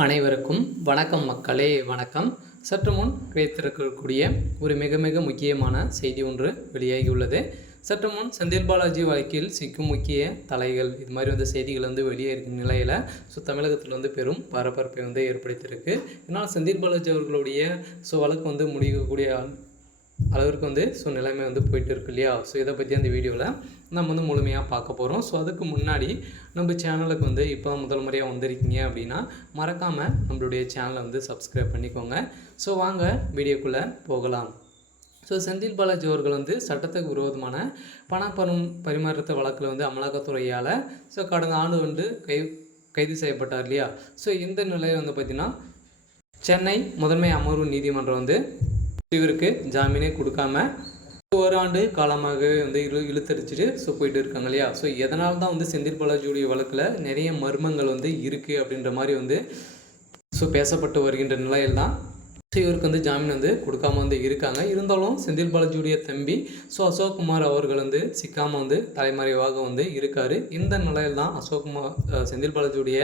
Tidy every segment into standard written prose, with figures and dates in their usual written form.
அனைவருக்கும் வணக்கம் மக்களே, வணக்கம். சற்று முன் கிடைத்திருக்கக்கூடிய ஒரு மிக மிக முக்கியமான செய்தி ஒன்று வெளியாகியுள்ளது. சற்று முன் செந்தில் பாலாஜி வழக்கில் சிக்கும் முக்கிய தலைகள் இது மாதிரி செய்திகள் வெளியே இருக்கும் நிலையில் தமிழகத்தில் பெரும் பரபரப்பை ஏற்படுத்தியிருக்கு. இதனால் செந்தில் பாலாஜி அவர்களுடைய வழக்கு முடிக்கக்கூடிய அளவிற்கு நிலைமை போயிட்டு இருக்கு இல்லையா. இதை பற்றி அந்த வீடியோவில் நம்ம முழுமையாக பார்க்க போகிறோம். அதுக்கு முன்னாடி நம்ம சேனலுக்கு இப்போ முதல் முறையாக வந்திருக்கீங்க அப்படின்னா மறக்காமல் நம்மளுடைய சேனலை சப்ஸ்கிரைப் பண்ணிக்கோங்க. வாங்க வீடியோக்குள்ளே போகலாம். செந்தில் பாலாஜி அவர்கள் சட்டத்துக்கு விரோதமான பண பரிமாற்றத்தை வழக்கில் அமலாக்கத்துறையால் கடந்த ஆண்டு கைது செய்யப்பட்டார் இல்லையா. இந்த நிலையில் பார்த்திங்கன்னா சென்னை முதன்மை அமர்வு நீதிமன்றம் இவருக்கு ஜாமீனே கொடுக்காம ஓராண்டு காலமாக இழுத்தடிச்சிட்டு போயிட்டு இருக்காங்க இல்லையா. எதனால தான் செந்தில் பாலாஜியுடைய வழக்கில் நிறைய மர்மங்கள் இருக்குது அப்படின்ற மாதிரி பேசப்பட்டு வருகின்ற நிலையில் தான் இவருக்கு ஜாமீன் கொடுக்காம இருக்காங்க. இருந்தாலும் செந்தில் பாலாஜியுடைய தம்பி அசோக்குமார் அவர்கள் சிக்காமல் தலைமறைவாக இருக்கார். இந்த நிலையில் தான் செந்தில் பாலாஜியுடைய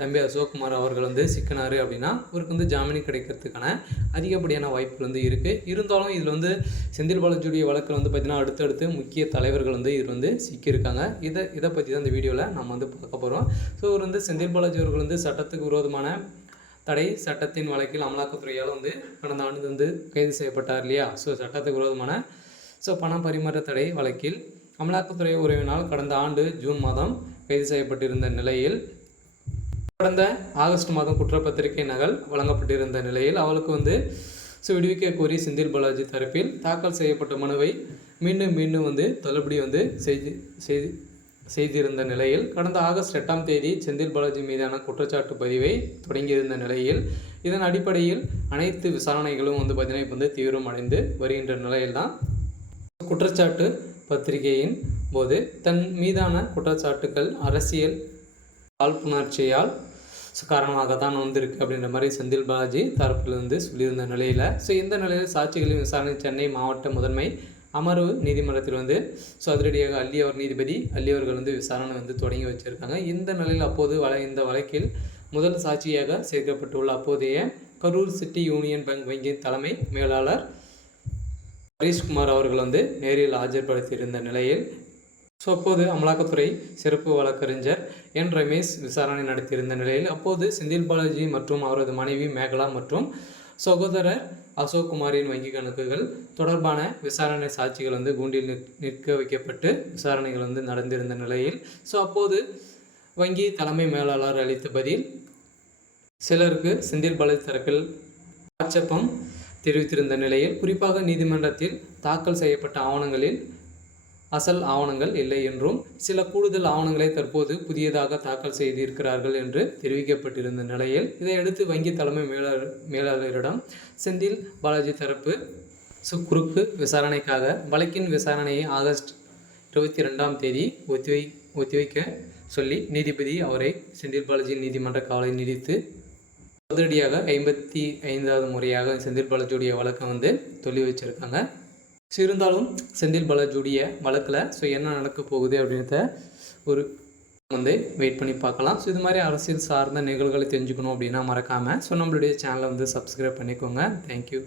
தம்பி அசோக்குமார் அவர்கள் சிக்கினார் அப்படின்னா இவருக்கு ஜாமீன் கிடைக்கிறதுக்கான அதிகப்படியான வாய்ப்புகள் இருக்குது. இருந்தாலும் இதில் செந்தில் பாலாஜியுடைய வழக்கில் பார்த்திங்கன்னா அடுத்தடுத்து முக்கிய தலைவர்கள் இதில் சிக்கியிருக்காங்க. இதை பற்றி தான் இந்த வீடியோவில் நம்ம பார்க்க போகிறோம். இவர் செந்தில் பாலாஜி அவர்கள் சட்டத்துக்கு விரோதமான தடை சட்டத்தின் வழக்கில் அமலாக்கத்துறையால் கடந்த ஆண்டு கைது செய்யப்பட்டார் இல்லையா. சட்டத்துக்கு விரோதமான பண பரிமாற்ற தடை வழக்கில் அமலாக்கத்துறை உறவினால் கடந்த ஆண்டு ஜூன் மாதம் கைது செய்யப்பட்டிருந்த நிலையில் கடந்த ஆகஸ்ட் மாதம் குற்றப்பத்திரிகை நகல் வழங்கப்பட்டிருந்த நிலையில் அவளுக்கு விடுவிக்க கோரி செந்தில் பாலாஜி தரப்பில் தாக்கல் செய்யப்பட்ட மனுவை மீண்டும் தள்ளுபடி செய்திருந்த நிலையில் கடந்த ஆகஸ்ட் 8ஆம் தேதி செந்தில் பாலாஜி மீதான குற்றச்சாட்டு பதிவை தொடங்கியிருந்த நிலையில் இதன் அடிப்படையில் அனைத்து விசாரணைகளும் பார்த்திங்கன்னா இப்போ தீவிரமடைந்து வருகின்ற நிலையில் தான் குற்றச்சாட்டு பத்திரிகையின் போது தன் மீதான குற்றச்சாட்டுகள் அரசியல் காழ்ப்புணர்ச்சியால் காரணமாக தான் வந்திருக்கு அப்படின்ற மாதிரி செந்தில் பாலாஜி தரப்பில் சொல்லியிருந்த நிலையில் இந்த நிலையில் சாட்சிகளின் விசாரணை சென்னை மாவட்ட முதன்மை அமர்வு நீதிமன்றத்தில் அதிரடியாக நீதிபதி அல்லி அவர்கள் விசாரணை தொடங்கி வச்சுருக்காங்க. இந்த நிலையில் அப்போது இந்த வழக்கில் முதல் சாட்சியாக சேர்க்கப்பட்டுள்ள அப்போதைய கரூர் சிட்டி யூனியன் பேங்க் வங்கியின் தலைமை மேலாளர் ஹரீஷ்குமார் அவர்கள் நேரில் ஆஜர்படுத்தியிருந்த நிலையில் அப்போது அமலாக்கத்துறை சிறப்பு வழக்கறிஞர் என் ரமேஷ் விசாரணை நடத்தியிருந்த நிலையில் அப்போது செந்தில் பாலாஜி மற்றும் அவரது மனைவி மேகலா மற்றும் சகோதரர் அசோக்குமாரின் வங்கி கணக்குகள் தொடர்பான விசாரணை சாட்சிகள் கூண்டில் நிற்க வைக்கப்பட்டு விசாரணைகள் நடந்திருந்த நிலையில் அப்போது வங்கி தலைமை மேலாளர் அளித்த பதில் சிலருக்கு செந்தில் பாலாஜி தரப்பில் ஆட்சேபம் தெரிவித்திருந்த நிலையில் குறிப்பாக நீதிமன்றத்தில் தாக்கல் செய்யப்பட்ட ஆவணங்களில் அசல் ஆவணங்கள் இல்லை என்றும் சில கூடுதல் ஆவணங்களை தற்போது புதியதாக தாக்கல் செய்திருக்கிறார்கள் என்று தெரிவிக்கப்பட்டிருந்த நிலையில் இதையடுத்து வங்கி தலைமை மேலாளரிடம் செந்தில் பாலாஜி தரப்பு குறுக்கு விசாரணைக்காக வழக்கின் விசாரணையை ஆகஸ்ட் 22ஆம் தேதி ஒத்திவைக்க சொல்லி நீதிபதி அவரை செந்தில் பாலாஜி நீதிமன்ற காவலை நீடித்து அதிரடியாக 55வது முறையாக செந்தில் பாலாஜியுடைய வழக்கை சொல்லி வச்சுருக்காங்க. இருந்தாலும் செந்தில் பாலாஜியுடைய வழக்கில் என்ன நடக்க போகுது அப்படின்றத ஒரு வெயிட் பண்ணி பார்க்கலாம். இது மாதிரி அரசியல் சார்ந்த நிகழ்வுகளை தெரிஞ்சுக்கணும் அப்படின்னா மறக்காமல் நம்மளுடைய சேனலை சப்ஸ்கிரைப் பண்ணிக்கோங்க. தேங்க்யூ.